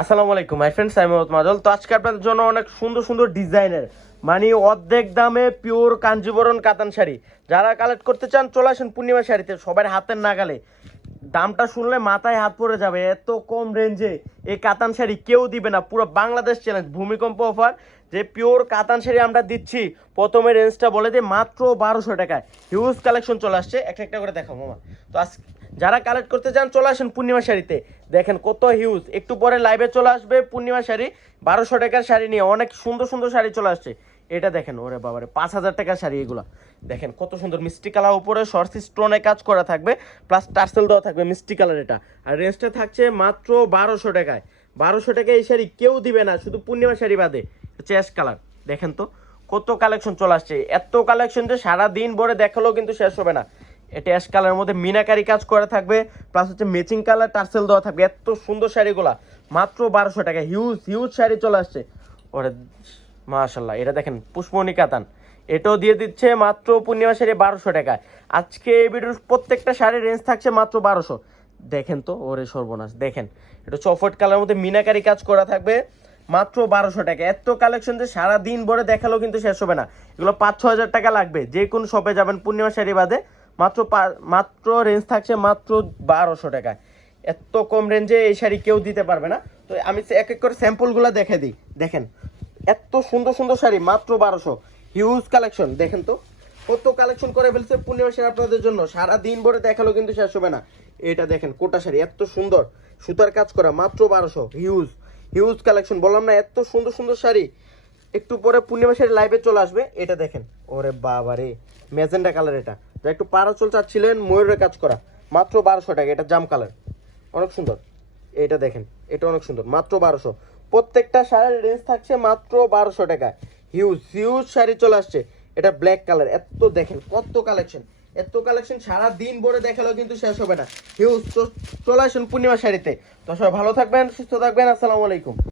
আসসালামু আলাইকুম my friends আমি মোহাম্মদ মাজল তো আজকে আপনাদের জন্য অনেক সুন্দর সুন্দর ডিজাইনের মানে অর্ধেক দামে পিওর কাঞ্জিবরণ কাতান শাড়ি। যারা কালেক্ট করতে চান, চলে আসেন পূর্ণিমা শাড়িতে, সবার হাতের নাগালে। দামটা শুনলে মাথায় হাত পড়ে যাবে, এত কম রেঞ্জে এই কাতান শাড়ি কেউ দিবে না। পুরো বাংলাদেশ চ্যালেঞ্জ ভূমিকম্প অফার যে পিওর কাতান শাড়ি আমরা দিচ্ছি, প্রথমে রেঞ্জটা বলে যে মাত্র বারোশো টাকায়। হিউজ কালেকশন চলে আসছে, একটা একটা করে দেখাবো, মামা। তো আজ যারা কালেক্ট করতে চান, চলে আসেন পূর্ণিমা শাড়িতে। দেখেন কত হিউজ একটু পরে লাইভে চলে আসবে পূর্ণিমা শাড়ি। বারোশো টাকার শাড়ি নিয়ে অনেক সুন্দর সুন্দর শাড়ি চলে আসছে। এটা দেখেন, ওরে বাবারে, পাঁচ হাজার টাকার শাড়ি এগুলো। দেখেন কত সুন্দর মিষ্টি কালার উপরে সরসি স্টোনে কাজ করা থাকবে প্লাস টার্সেল দেওয়া থাকবে মিষ্টি কালার এটা। আর রেঞ্জটা থাকছে মাত্র বারোশো টাকায়। বারোশো টাকায় এই শাড়ি কেউ দিবে না, শুধু পূর্ণিমা শাড়ি বাদে। অ্যাশ কালার দেখেন তো, কত কালেকশন চলে আসছে। এত কালেকশন যে সারা দিন ভরে দেখালেও কিন্তু শেষ হবে না। এটা অ্যাশ কালারের মধ্যে মিনাকারি কাজ করা থাকবে প্লাস হচ্ছে ম্যাচিং কালার টার্সেল দেওয়া থাকবে। এত সুন্দর শাড়িগুলা। মাত্র বারোশো টাকা। হিউজ হিউজ শাড়ি চলে আসছে। ওরে মাশাল্লাহ এটা দেখেন পুষ্পমণি কাতান। এটাও দিয়ে দিচ্ছে মাত্র পূর্ণিমা শাড়ি বারোশো টাকায় আজকে এই ভিডিওর প্রত্যেকটা শাড়ির রেঞ্জ থাকছে মাত্র বারোশো। দেখেন তো, ওরে সর্বনাশ। দেখেন, এটা চফট কালার মধ্যে মিনাকারি কাজ করা থাকবে, মাত্র বারোশো টাকা। এত কালেকশন যে সারা দিন ভরে দেখালেও কিন্তু শেষ হবে না। এগুলো পাঁচ ছ হাজার টাকা লাগবে। যে কোনো শপে যাবেন পূর্ণিমা শাড়ি বাদে। মাত্র মাত্র রেঞ্জ থাকছে মাত্র বারোশো টাকায় এত কম রেঞ্জে এই শাড়ি কেউ দিতে পারবে না। তো আমি এক এক করে স্যাম্পলগুলো দেখে দিই। দেখেন, এত সুন্দর সুন্দর শাড়ি, মাত্র বারোশো। হিউজ কালেকশন দেখেন তো। কত কালেকশন করে ফেলছে পূর্ণিমা আপনাদের জন্য। সারা দিন ভরে দেখাল কিন্তু শেষ হবে না। এটা দেখেন, কোটা শাড়ি, এত সুন্দর। সুতার কাজ করা, মাত্র বারোশো। হিউজ হিউজ কালেকশন বললাম না, এত সুন্দর সুন্দর শাড়ি। একটু পরে পূর্ণিমা শাড়ি লাইভে চলে আসবে। এটা দেখেন, ওরে বাবা রে ম্যাজেন্ডা কালার এটা। যা একটু পারাচল চাচ্ছিলেন, ময়ূরের কাজ করা। মাত্র বারোশো টাকা, এটা জাম কালার। অনেক সুন্দর। এটা দেখেন, এটা অনেক সুন্দর। মাত্র বারোশো। প্রত্যেকটা শাড়ির রেঞ্জ থাকছে মাত্র বারোশো টাকা। হিউজ হিউজ শাড়ি চলে আসছে। এটা ব্ল্যাক কালার এত দেখেন, কত কালেকশন এত কালেকশন সারা দিন ভরে দেখালেও কিন্তু শেষ হবে না। হিউজ চলে আসুন পূর্ণিমা শাড়িতে। তো সবাই ভালো থাকবেন, সুস্থ থাকবেন। আসসালামু আলাইকুম।